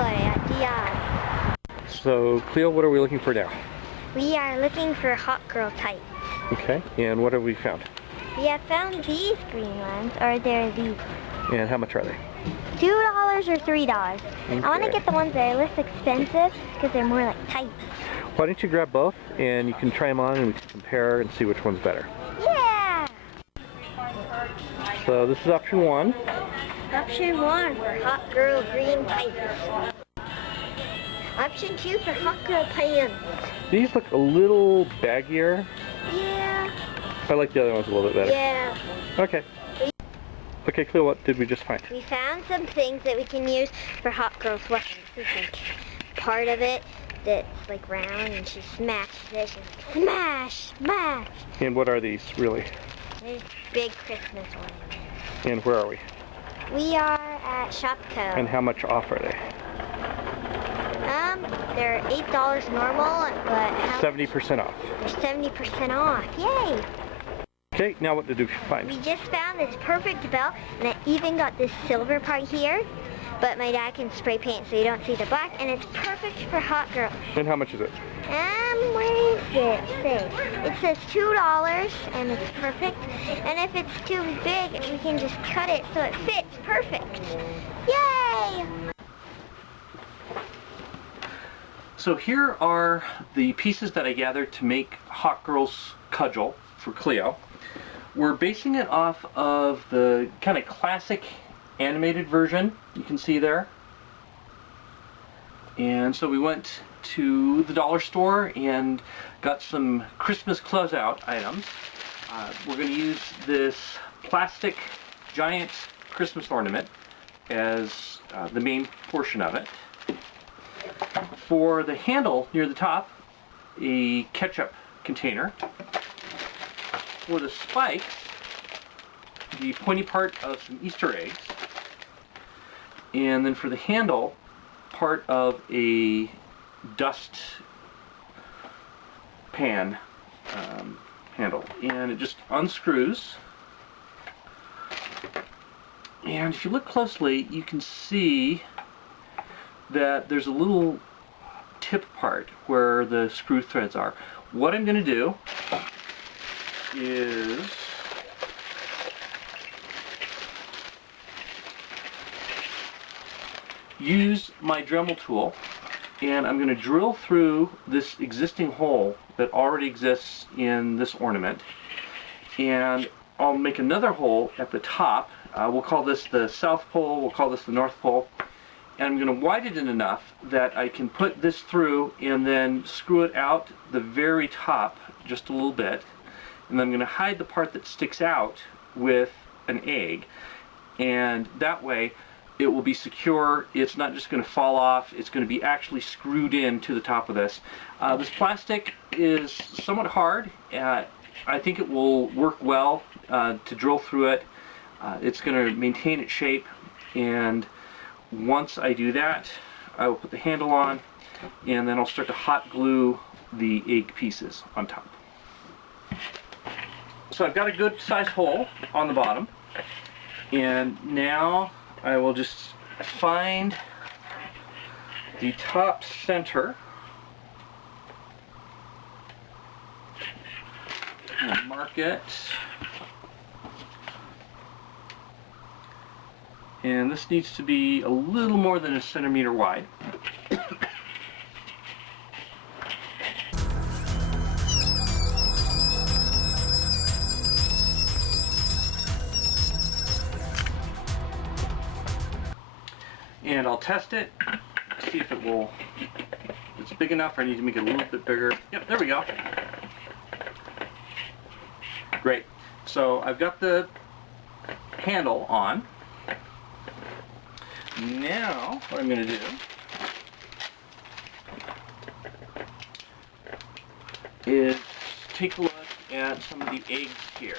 cosplay at DI. So, Cleo, what are we looking for now? We are looking for Hawkgirl type. Okay, and what have we found? We have found these green ones, or they're these. And how much are they? $2 or $3. Okay. I want to get the ones that are less expensive because they're more like tights. Why don't you grab both and you can try them on and we can compare and see which one's better. Yeah! So this is option 1. Option 1 for Hawkgirl green tights. Option 2 for Hawkgirl pants. These look a little baggier. Yeah. I like the other ones a little bit better. Yeah. Okay. Okay, Cleo, what did we just find? We found some things that we can use for Hawkgirl's weapons. This is like part of it that's like round, and she smashes it. She's like, smash, smash. And what are these, really? These big Christmas ornaments. And where are we? We are at Shopco. And how much off are they? They're $8 normal, but 70% off. They're 70% off. Yay! Okay, now what did we find? We just found this perfect belt, and it even got this silver part here, but my dad can spray paint so you don't see the black, and it's perfect for Hawkgirl. And how much is it? Where is it? It says $2, and it's perfect. And if it's too big, we can just cut it so it fits perfect. Yay! So here are the pieces that I gathered to make Hawkgirl's Cudgel for Cleo. We're basing it off of the kind of classic animated version you can see there. And so we went to the dollar store and got some Christmas closeout items. We're going to use this plastic giant Christmas ornament as the main portion of it. For the handle near the top, a ketchup container. For the spikes, the pointy part of some Easter eggs. And then for the handle, part of a dust pan handle. And it just unscrews. And if you look closely, you can see that there's a little tip part where the screw threads are. What I'm going to do is use my Dremel tool, and I'm going to drill through this existing hole that already exists in this ornament, and I'll make another hole at the top. We'll call this the South Pole, we'll call this the North Pole, and I'm going to widen it enough that I can put this through and then screw it out the very top just a little bit, and then I'm going to hide the part that sticks out with an egg, and that way it will be secure. It's not just going to fall off, it's going to be actually screwed in to the top of this. This plastic is somewhat hard. I think it will work well to drill through it. It's going to maintain its shape, and once I do that, I will put the handle on, and then I'll start to hot glue the egg pieces on top. So I've got a good sized hole on the bottom, and now I will just find the top center and mark it. And this needs to be a little more than a centimeter wide. And I'll test it, see if it will, if it's big enough, or I need to make it a little bit bigger. Yep, there we go. Great. So I've got the handle on. Now, what I'm going to do is take a look at some of the eggs here.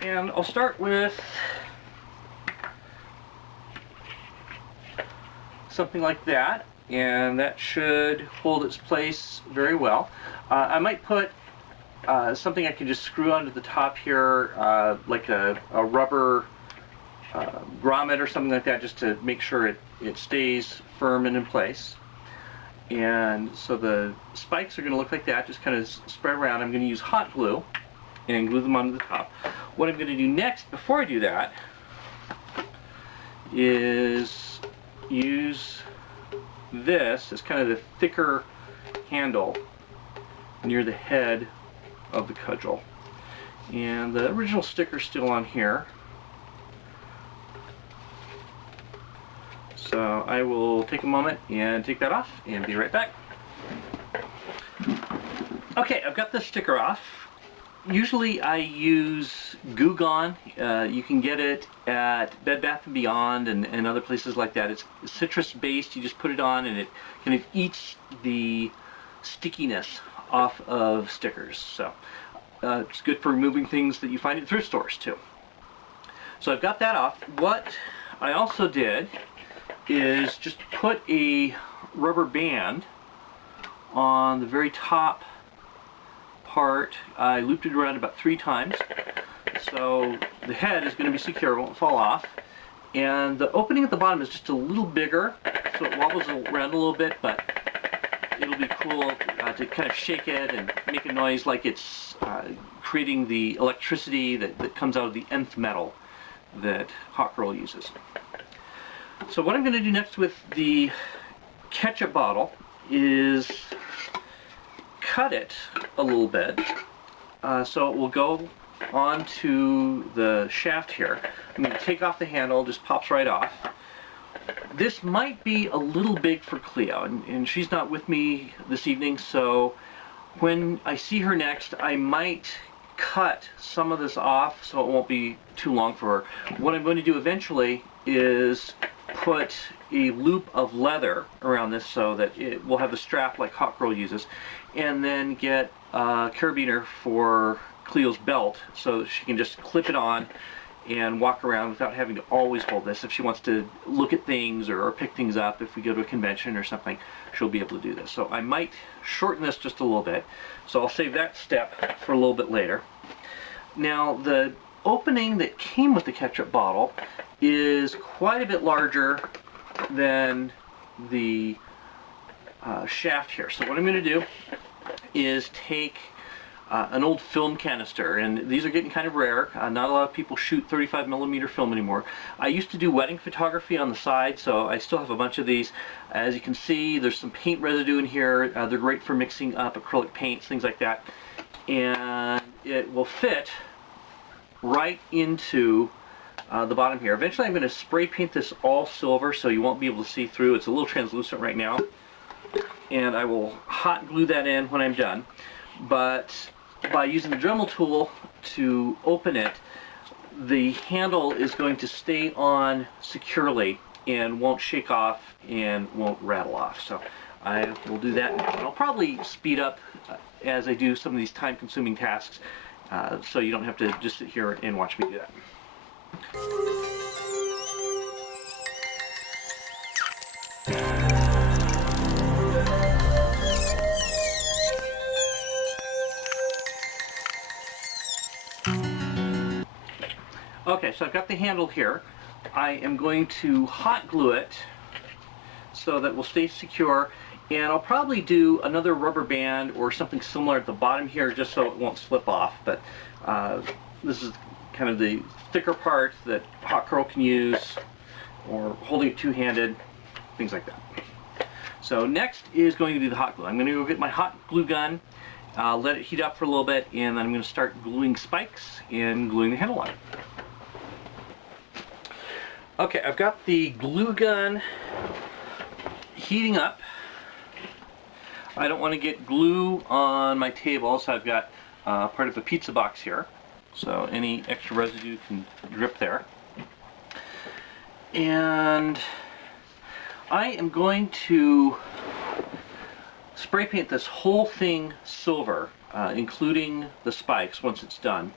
And I'll start with something like that, and that should hold its place very well. I might put something I can just screw onto the top here, like a rubber grommet or something like that, just to make sure it stays firm and in place. And so the spikes are going to look like that, just kind of spread around. I'm going to use hot glue and glue them onto the top. What I'm going to do next, before I do that, is use this as kind of the thicker handle near the head of the cudgel. And the original sticker's still on here. So I will take a moment and take that off and be right back. Okay, I've got the sticker off. Usually I use Goo Gone. You can get it at Bed Bath & Beyond and other places like that. It's citrus based. You just put it on and it kind of eats the stickiness off of stickers. So it's good for removing things that you find at thrift stores too. So I've got that off. What I also did is just put a rubber band on the very top part. I looped it around about 3 times, so the head is going to be secure, it won't fall off, and the opening at the bottom is just a little bigger, so it wobbles around a little bit, but it'll be cool to kind of shake it and make a noise like it's creating the electricity that comes out of the nth metal that Hawkgirl uses. So what I'm going to do next with the ketchup bottle is cut it a little bit so it will go onto the shaft here. I'm going to take off the handle, just pops right off. This might be a little big for Cleo, and she's not with me this evening, so when I see her next, I might cut some of this off so it won't be too long for her. What I'm going to do eventually is put a loop of leather around this so that it will have a strap like Hawkgirl uses, and then get a carabiner for Cleo's belt so that she can just clip it on and walk around without having to always hold this. If she wants to look at things or pick things up, if we go to a convention or something, she'll be able to do this. So I might shorten this just a little bit, so I'll save that step for a little bit later. Now the opening that came with the ketchup bottle is quite a bit larger than the shaft here. So what I'm going to do is take an old film canister, and these are getting kind of rare. Not a lot of people shoot 35mm film anymore. I used to do wedding photography on the side, so I still have a bunch of these. As you can see, there's some paint residue in here. They're great for mixing up acrylic paints, things like that. And it will fit right into the bottom here. Eventually I'm going to spray paint this all silver so you won't be able to see through. It's a little translucent right now. And I will hot glue that in when I'm done. But by using the Dremel tool to open it, the handle is going to stay on securely and won't shake off and won't rattle off. So I will do that now. And I'll probably speed up as I do some of these time-consuming tasks so you don't have to just sit here and watch me do that. Okay, so I've got the handle here. I am going to hot glue it so that it will stay secure, and I'll probably do another rubber band or something similar at the bottom here just so it won't slip off. But this is kind of the thicker part that Hawkgirl can use, or holding it two-handed, things like that. So next is going to be the hot glue. I'm going to go get my hot glue gun, let it heat up for a little bit, and then I'm going to start gluing spikes and gluing the handle on it. Okay, I've got the glue gun heating up. I don't want to get glue on my table, so I've got part of a pizza box here. So any extra residue can drip there. And I am going to spray paint this whole thing silver, including the spikes once it's done.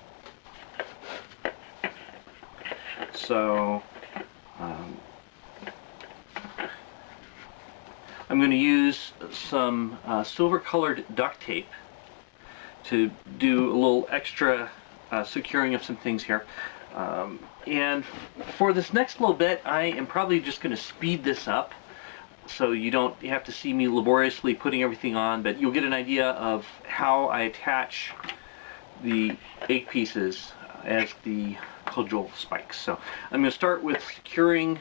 So I'm going to use some silver colored duct tape to do a little extra securing of some things here. And for this next little bit, I am probably just going to speed this up so you don't have to see me laboriously putting everything on, but you'll get an idea of how I attach the egg pieces as the cudgel spikes. So I'm going to start with securing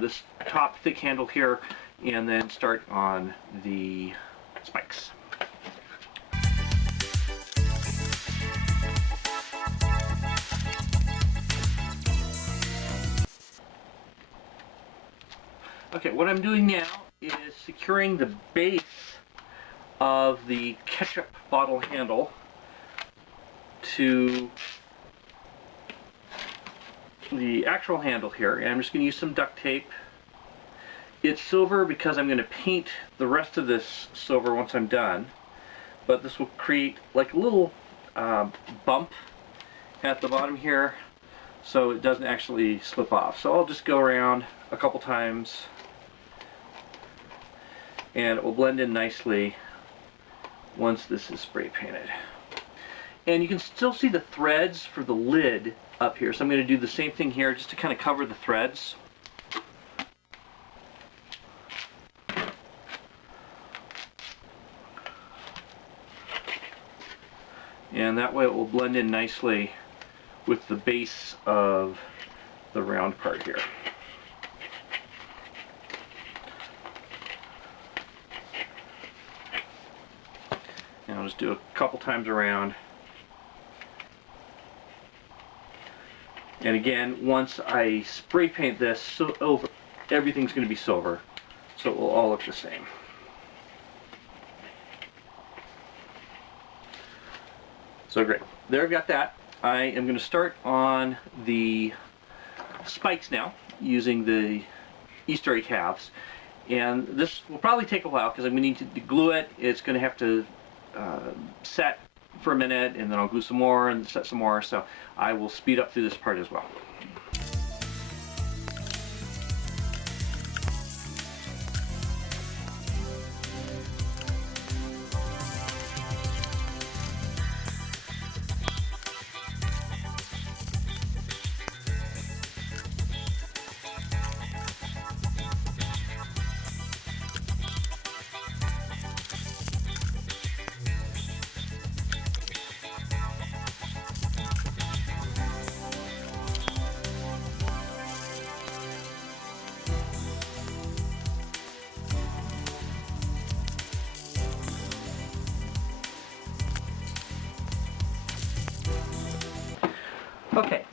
this top thick handle here, and then start on the spikes. Okay, what I'm doing now is securing the base of the ketchup bottle handle to the actual handle here, and I'm just going to use some duct tape. It's silver because I'm going to paint the rest of this silver once I'm done, but this will create like a little bump at the bottom here so it doesn't actually slip off. So I'll just go around a couple times and it will blend in nicely once this is spray painted. And you can still see the threads for the lid up here, so I'm going to do the same thing here just to kind of cover the threads. And that way it will blend in nicely with the base of the round part here. And I'll just do a couple times around. And again, once I spray paint this over, everything's going to be silver, so it will all look the same. So great. There, I've got that. I am going to start on the spikes now using the Easter egg halves. And this will probably take a while because I'm going to need to glue it. It's going to have to set for a minute, and then I'll glue some more and set some more. So I will speed up through this part as well. Okay,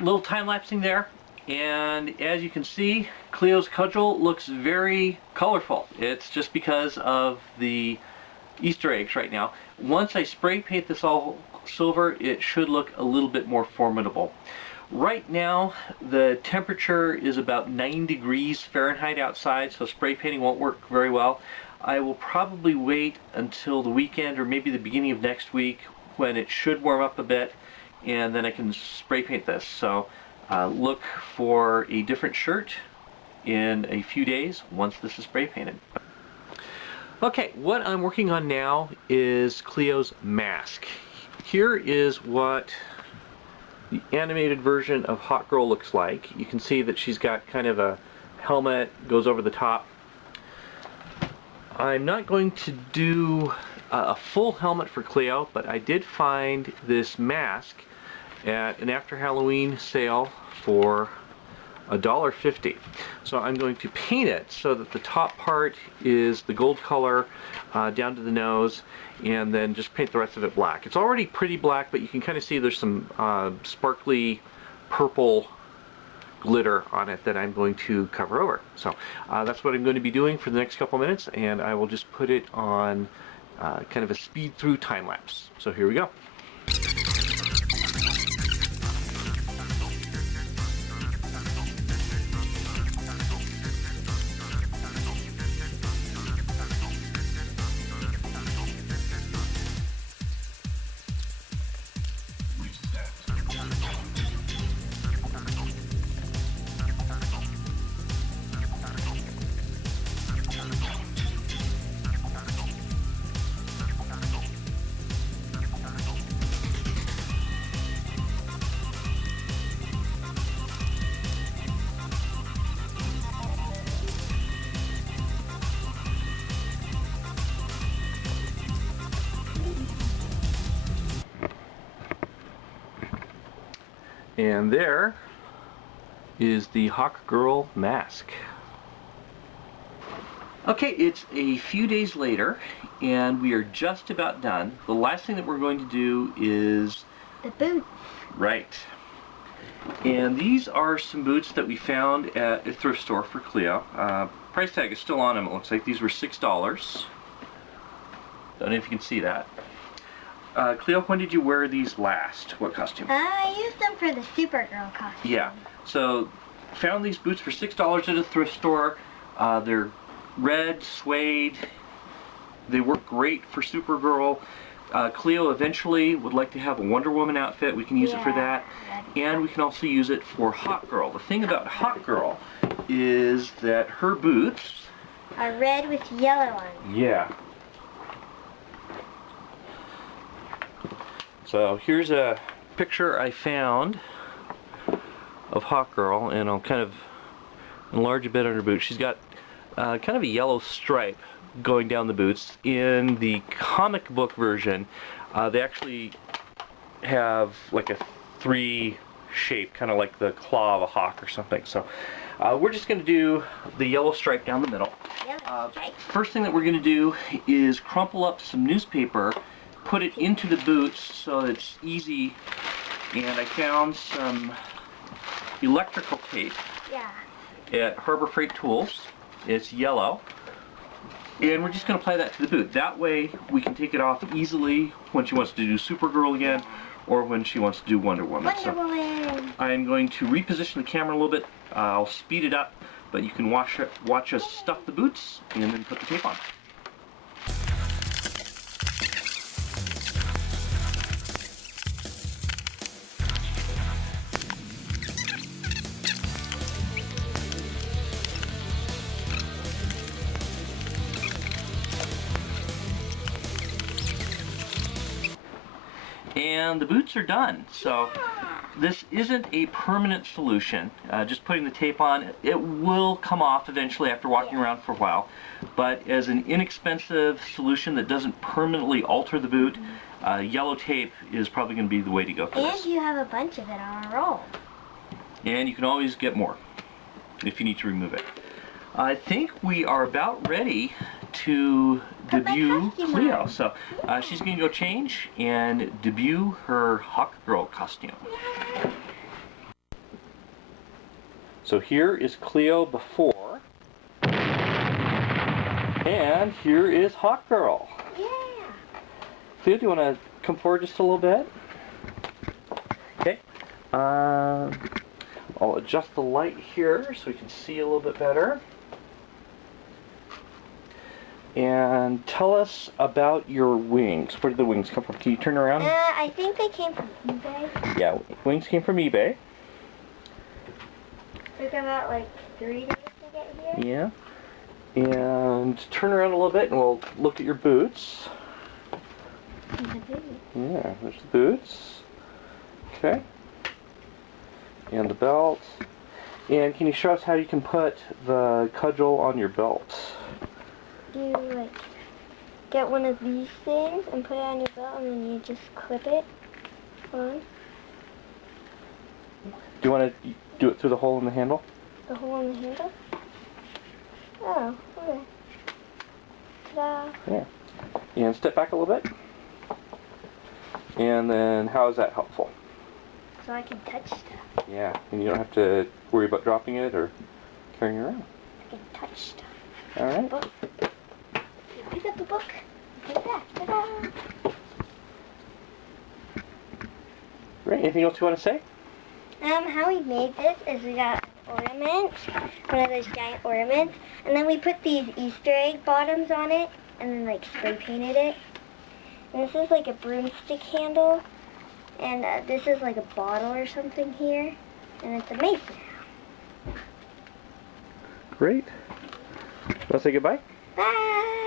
a little time lapsing there, and as you can see, Cleo's cudgel looks very colorful. It's just because of the Easter eggs right now. Once I spray paint this all silver, it should look a little bit more formidable. Right now, the temperature is about 9 degrees Fahrenheit outside, so spray painting won't work very well. I will probably wait until the weekend or maybe the beginning of next week when it should warm up a bit, and then I can spray paint this. So look for a different shirt in a few days once this is spray painted. Okay, what I'm working on now is Cleo's mask. Here is what the animated version of Hawkgirl looks like. You can see that she's got kind of a helmet, goes over the top. I'm not going to do a full helmet for Cleo, but I did find this mask at an after Halloween sale for $1.50. So I'm going to paint it so that the top part is the gold color down to the nose, and then just paint the rest of it black. It's already pretty black, but you can kind of see there's some sparkly purple glitter on it that I'm going to cover over. So that's what I'm going to be doing for the next couple minutes, and I will just put it on kind of a speed through time lapse. So here we go. And there is the Hawkgirl mask. Okay, it's a few days later, and we are just about done. The last thing that we're going to do is... the boots. Right. And these are some boots that we found at a thrift store for Cleo. Price tag is still on them, it looks like. These were $6. Don't know if you can see that. Cleo, when did you wear these last? What costume? I used them for the Supergirl costume. Yeah. So, found these boots for $6 at a thrift store. They're red, suede. They work great for Supergirl. Cleo eventually would like to have a Wonder Woman outfit. We can use it for that. And we can also use it for Hawkgirl. The thing about Hawkgirl is that her boots are red with yellow on them. Yeah. So here's a picture I found of Hawkgirl, and I'll kind of enlarge a bit on her boots. She's got kind of a yellow stripe going down the boots. In the comic book version, they actually have like a 3 shape, kind of like the claw of a hawk or something. So we're just going to do the yellow stripe down the middle. First thing that we're going to do is crumple up some newspaper, put it into the boots so it's easy, and I found some electrical tape at Harbor Freight Tools. It's yellow, and we're just going to apply that to the boot. That way we can take it off easily when she wants to do Supergirl again, or when she wants to do Wonder Woman. I'm going to reposition the camera a little bit. I'll speed it up, but you can watch us stuff the boots and then put the tape on. And the boots are done. So this isn't a permanent solution. Just putting the tape on, it will come off eventually after walking around for a while. But as an inexpensive solution that doesn't permanently alter the boot, yellow tape is probably going to be the way to go for this. And you have a bunch of it on a roll. And you can always get more if you need to remove it. I think we are about ready to debut Cleo. So she's going to go change and debut her Hawkgirl costume. So here is Cleo before, and here is Hawkgirl. Yeah. Cleo, do you want to come forward just a little bit? Okay. I'll adjust the light here so we can see a little bit better. And tell us about your wings. Where did the wings come from? Can you turn around? I think they came from eBay. Yeah, wings came from eBay. Took about like 3 days to get here. Yeah. And turn around a little bit and we'll look at your boots. The boots. Yeah, there's the boots. Okay. And the belt. And can you show us how you can put the cudgel on your belt? You like get one of these things and put it on your belt, and then you just clip it on. Do you want to do it through the hole in the handle? The hole in the handle? Oh, okay. Ta-da! Yeah. And step back a little bit. And then how is that helpful? So I can touch stuff. Yeah, and you don't have to worry about dropping it or carrying it around. I can touch stuff. All right. Book. Pick up the book. Take it back. Ta-da! Great. Anything else you want to say? How we made this is we got ornaments, one of those giant ornaments, and then we put these Easter egg bottoms on it, and then like spray painted it. And this is like a broomstick handle, and this is like a bottle or something here, and it's a mace now. Great. Want to say goodbye? Bye!